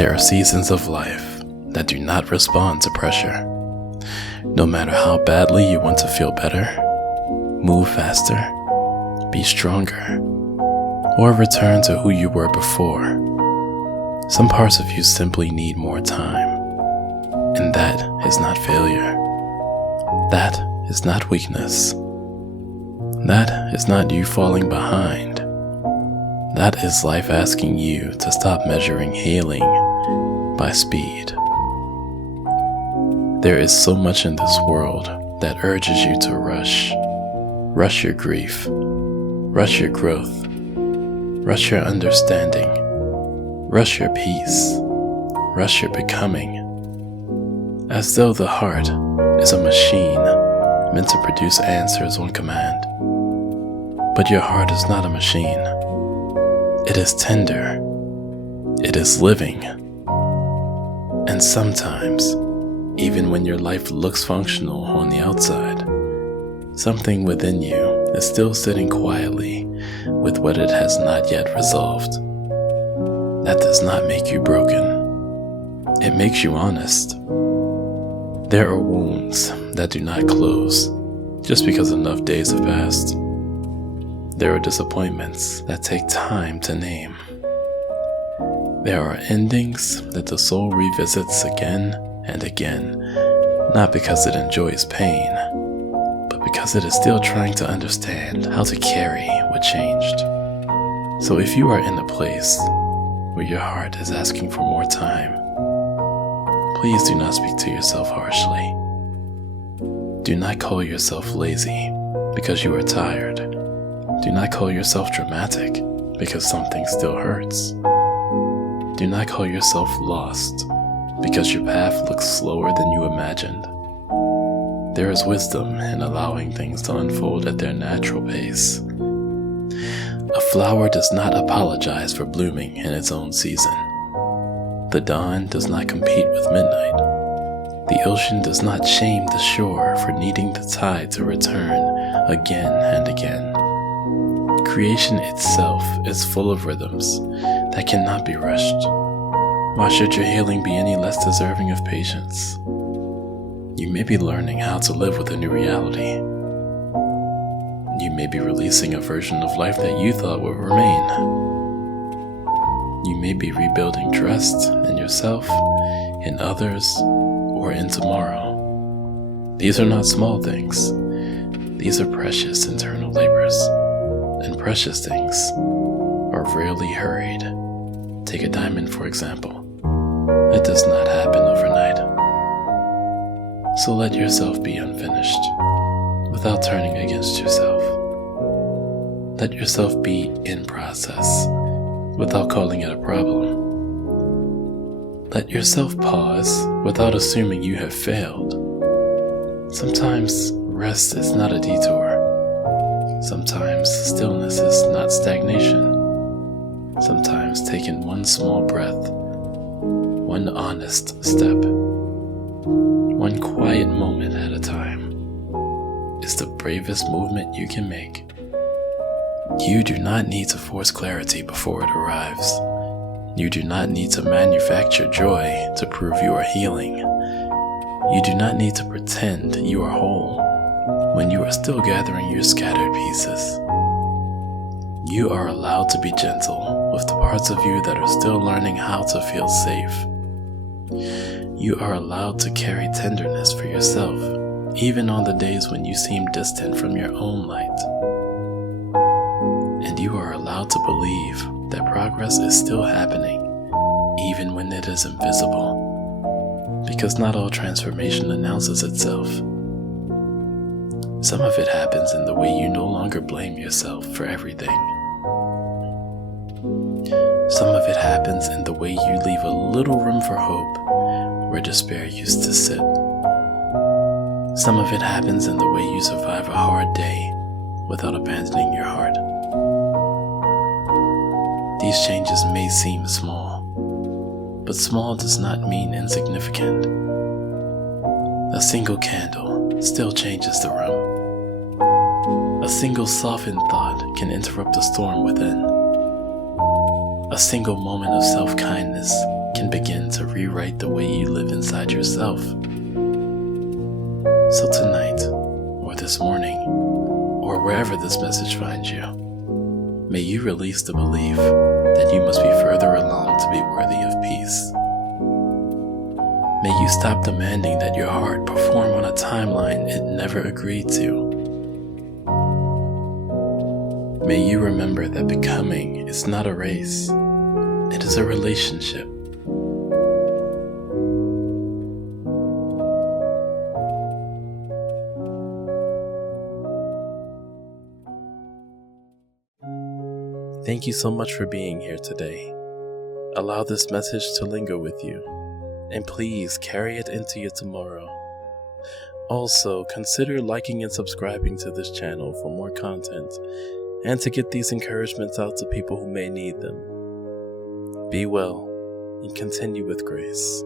There are seasons of life that do not respond to pressure. No matter how badly you want to feel better, move faster, be stronger, or return to who you were before, some parts of you simply need more time. And that is not failure. That is not weakness. That is not you falling behind. That is life asking you to stop measuring healing by speed. There is so much in this world that urges you to rush. Rush your grief. Rush your growth. Rush your understanding. Rush your peace. Rush your becoming. As though the heart is a machine meant to produce answers on command. But your heart is not a machine. It is tender. It is living. And sometimes, even when your life looks functional on the outside, something within you is still sitting quietly with what it has not yet resolved. That does not make you broken. It makes you honest. There are wounds that do not close just because enough days have passed. There are disappointments that take time to name. There are endings that the soul revisits again and again, not because it enjoys pain, but because it is still trying to understand how to carry what changed. So if you are in a place where your heart is asking for more time, please do not speak to yourself harshly. Do not call yourself lazy because you are tired. Do not call yourself dramatic because something still hurts. Do not call yourself lost because your path looks slower than you imagined. There is wisdom in allowing things to unfold at their natural pace. A flower does not apologize for blooming in its own season. The dawn does not compete with midnight. The ocean does not shame the shore for needing the tide to return again and again. Creation itself is full of rhythms that cannot be rushed. Why should your healing be any less deserving of patience? You may be learning how to live with a new reality. You may be releasing a version of life that you thought would remain. You may be rebuilding trust in yourself, in others, or in tomorrow. These are not small things. These are precious internal labors. And precious things are rarely hurried. Take a diamond, for example. It does not happen overnight. So let yourself be unfinished without turning against yourself. Let yourself be in process without calling it a problem. Let yourself pause without assuming you have failed. Sometimes rest is not a detour. Sometimes stillness is not stagnation. Sometimes taking one small breath, one honest step, one quiet moment at a time is the bravest movement you can make. You do not need to force clarity before it arrives. You do not need to manufacture joy to prove you are healing. You do not need to pretend you are whole when you are still gathering your scattered pieces. You are allowed to be gentle with the parts of you that are still learning how to feel safe. You are allowed to carry tenderness for yourself, even on the days when you seem distant from your own light. And you are allowed to believe that progress is still happening, even when it is invisible, because not all transformation announces itself. Some of it happens in the way you no longer blame yourself for everything. Some of it happens in the way you leave a little room for hope where despair used to sit. Some of it happens in the way you survive a hard day without abandoning your heart. These changes may seem small, but small does not mean insignificant. A single candle still changes the room. A single softened thought can interrupt the storm within. A single moment of self-kindness can begin to rewrite the way you live inside yourself. So tonight, or this morning, or wherever this message finds you, may you release the belief that you must be further along to be worthy of peace. May you stop demanding that your heart perform on a timeline it never agreed to. May you remember that becoming is not a race, it is a relationship. Thank you so much for being here today. Allow this message to linger with you, and please carry it into your tomorrow. Also, consider liking and subscribing to this channel for more content and to get these encouragements out to people who may need them. Be well and continue with grace.